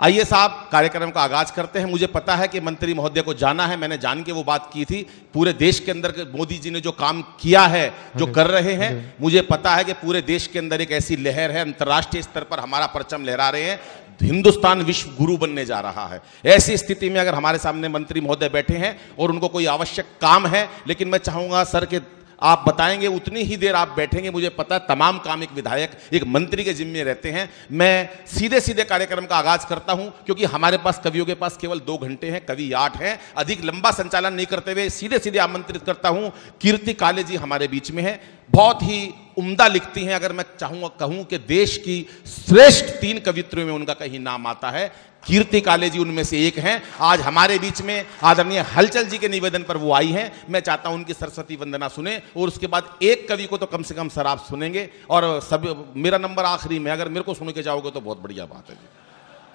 आइए साहब, कार्यक्रम का आगाज करते हैं। मुझे पता है कि मंत्री महोदय को जाना है, मैंने जान के वो बात की थी। पूरे देश के अंदर मोदी जी ने जो काम किया है, जो कर रहे हैं, मुझे पता है कि पूरे देश के अंदर एक ऐसी लहर है, अंतर्राष्ट्रीय स्तर पर हमारा परचम लहरा रहे हैं। हिंदुस्तान विश्व गुरु बनने जा रहा है। ऐसी स्थिति में अगर हमारे सामने मंत्री महोदय बैठे हैं और उनको कोई आवश्यक काम है, लेकिन मैं चाहूंगा सर के आप बताएंगे उतनी ही देर आप बैठेंगे। मुझे पता है तमाम काम एक विधायक, एक मंत्री के जिम्मे रहते हैं। मैं सीधे सीधे कार्यक्रम का आगाज करता हूं, क्योंकि हमारे पास कवियों के पास केवल 2 घंटे हैं, कवि 8 हैं। अधिक लंबा संचालन नहीं करते हुए सीधे सीधे आमंत्रित करता हूं। कीर्ति काले जी हमारे बीच में है, बहुत ही उम्दा लिखती हैं। अगर मैं चाहूंगा कहूं कि देश की श्रेष्ठ 3 कवित्रियों में उनका कहीं नाम आता है, कीर्ति काले जी उनमें से एक हैं। आज हमारे बीच में आदरणीय हलचल जी के निवेदन पर वो आई हैं। मैं चाहता हूं उनकी सरस्वती वंदना सुने और उसके बाद एक कवि को तो कम से कम सर आप सुनेंगे। और सब मेरा नंबर आखिरी में, अगर मेरे को सुन के जाओगे तो बहुत बढ़िया बात है,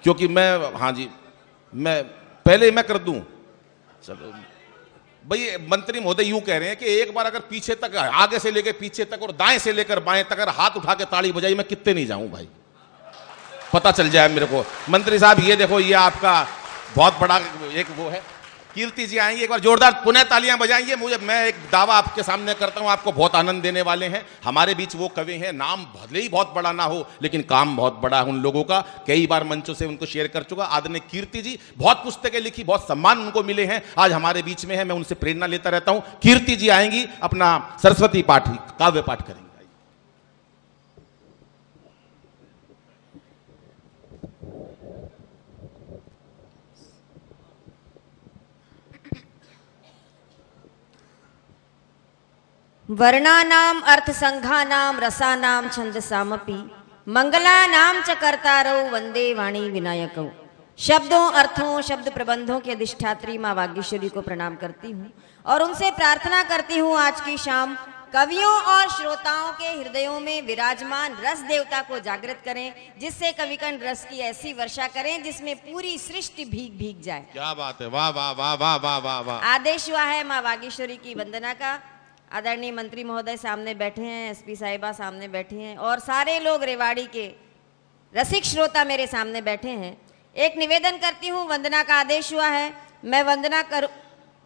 क्योंकि मैं, हाँ जी, मैं पहले मैं कर दूं। चलो भाई, मंत्री महोदय यूं कह रहे हैं कि एक बार अगर पीछे तक, आगे से लेकर पीछे तक और दाएं से लेकर बाएं तक अगर हाथ उठा के ताली बजाई, मैं कितने नहीं जाऊं भाई, पता चल जाए मेरे को। मंत्री साहब ये देखो, ये आपका बहुत बड़ा एक वो है। कीर्ति जी आएंगे, एक बार जोरदार पुनः तालियां बजाएंगे। मैं एक दावा आपके सामने करता हूं, आपको बहुत आनंद देने वाले हैं। हमारे बीच वो कवि हैं, नाम भले ही बहुत बड़ा ना हो, लेकिन काम बहुत बड़ा है उन लोगों का। कई बार मंचों से उनको शेयर कर चुका। आदरणीय कीर्ति जी, बहुत पुस्तकें लिखी, बहुत सम्मान उनको मिले हैं, आज हमारे बीच में है। मैं उनसे प्रेरणा लेता रहता हूं। कीर्ति जी आएंगी, अपना सरस्वती पाठ, काव्य पाठ करेंगे। वर्णानाम अर्थसंघानाम रसानाम छंदसामपि मंगलानाम च कर्तारौ वंदे वाणी विनायकौ। शब्दों, अर्थों, शब्द प्रबंधों की अधिष्ठात्री माँ वागीश्वरी को प्रणाम करती हूँ और उनसे प्रार्थना करती हूँ आज की शाम कवियों और श्रोताओं के हृदयों में विराजमान रस देवता को जागृत करें, जिससे कविकंठ रस की ऐसी वर्षा करें जिसमें पूरी सृष्टि भीग भीग जाए। क्या बात है, वाह वाह वाह वाह वाह वाह वाह। आदेश हुआ है माँ वागीश्वरी की वंदना का। आदरणीय मंत्री महोदय सामने बैठे हैं, एसपी साहिबा सामने बैठी हैं और सारे लोग रेवाड़ी के रसिक श्रोता मेरे सामने बैठे हैं। एक निवेदन करती हूँ, वंदना का आदेश हुआ है, मैं वंदना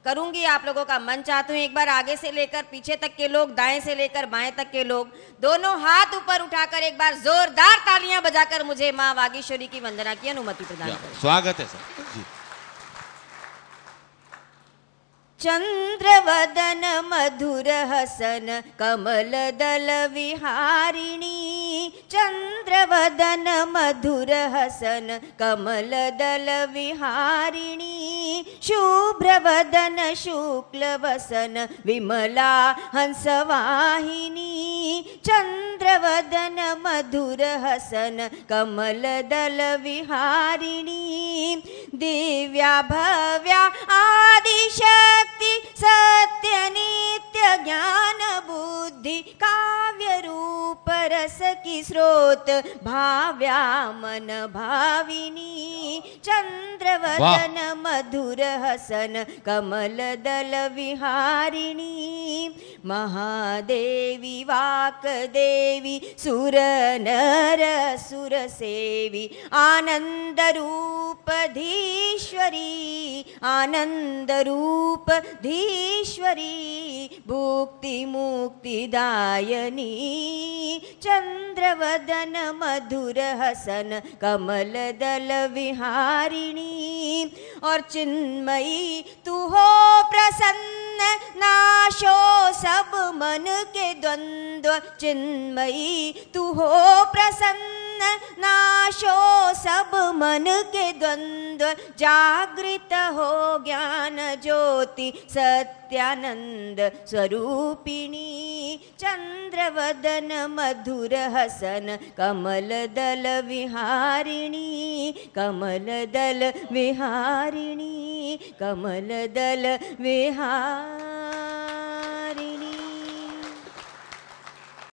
करूंगी। आप लोगों का मन चाहती हूँ एक बार आगे से लेकर पीछे तक के लोग, दाएं से लेकर बाएं तक के लोग, दोनों हाथ ऊपर उठाकर एक बार जोरदार तालियां बजाकर मुझे माँ वागीश्वरी की वंदना की अनुमति प्रदान करें। स्वागत है सर जी। चंद्रवदन मधुर हसन कमल दल विहारिणी, चंद्रवदन मधुर हसन कमल दल विहारिणी, शुभ्रवदन शुक्ल वसन विमला हंसवाहिनी, चंद्रवदन मधुर हसन कमल दल विहारिणी, दिव्या भव्या आदिशक्ति सत्य नित्य ज्ञान बुद्धि काव्य रूप रस की स्रोत भाव्या मन भाविनी, चंद्रवदन मधुर हसन कमल दल विहारिणी, महादेवी वाक देवी सुर नर सुर सेवी आनंद रूप धीश्वरी, आनंद रूप धीश्वरी, भुक्ति मुक्ति दायनी, चंद्रवदन मधुर हसन कमल दल विहारिणी। और चिन्मयी तू हो प्रसन्न नाशो सब मन के द्वंद्व, चिन्मयी तू हो प्रसन्न नाशो सब मन के द्वंद्व, जागृत हो ज्ञान ज्योति सत्यानंद स्वरूपिणी, चंद्रवदन मधुर हसन कमल दल विहारिणी, कमल दल विहारिणी, कमल दल विहारिणी।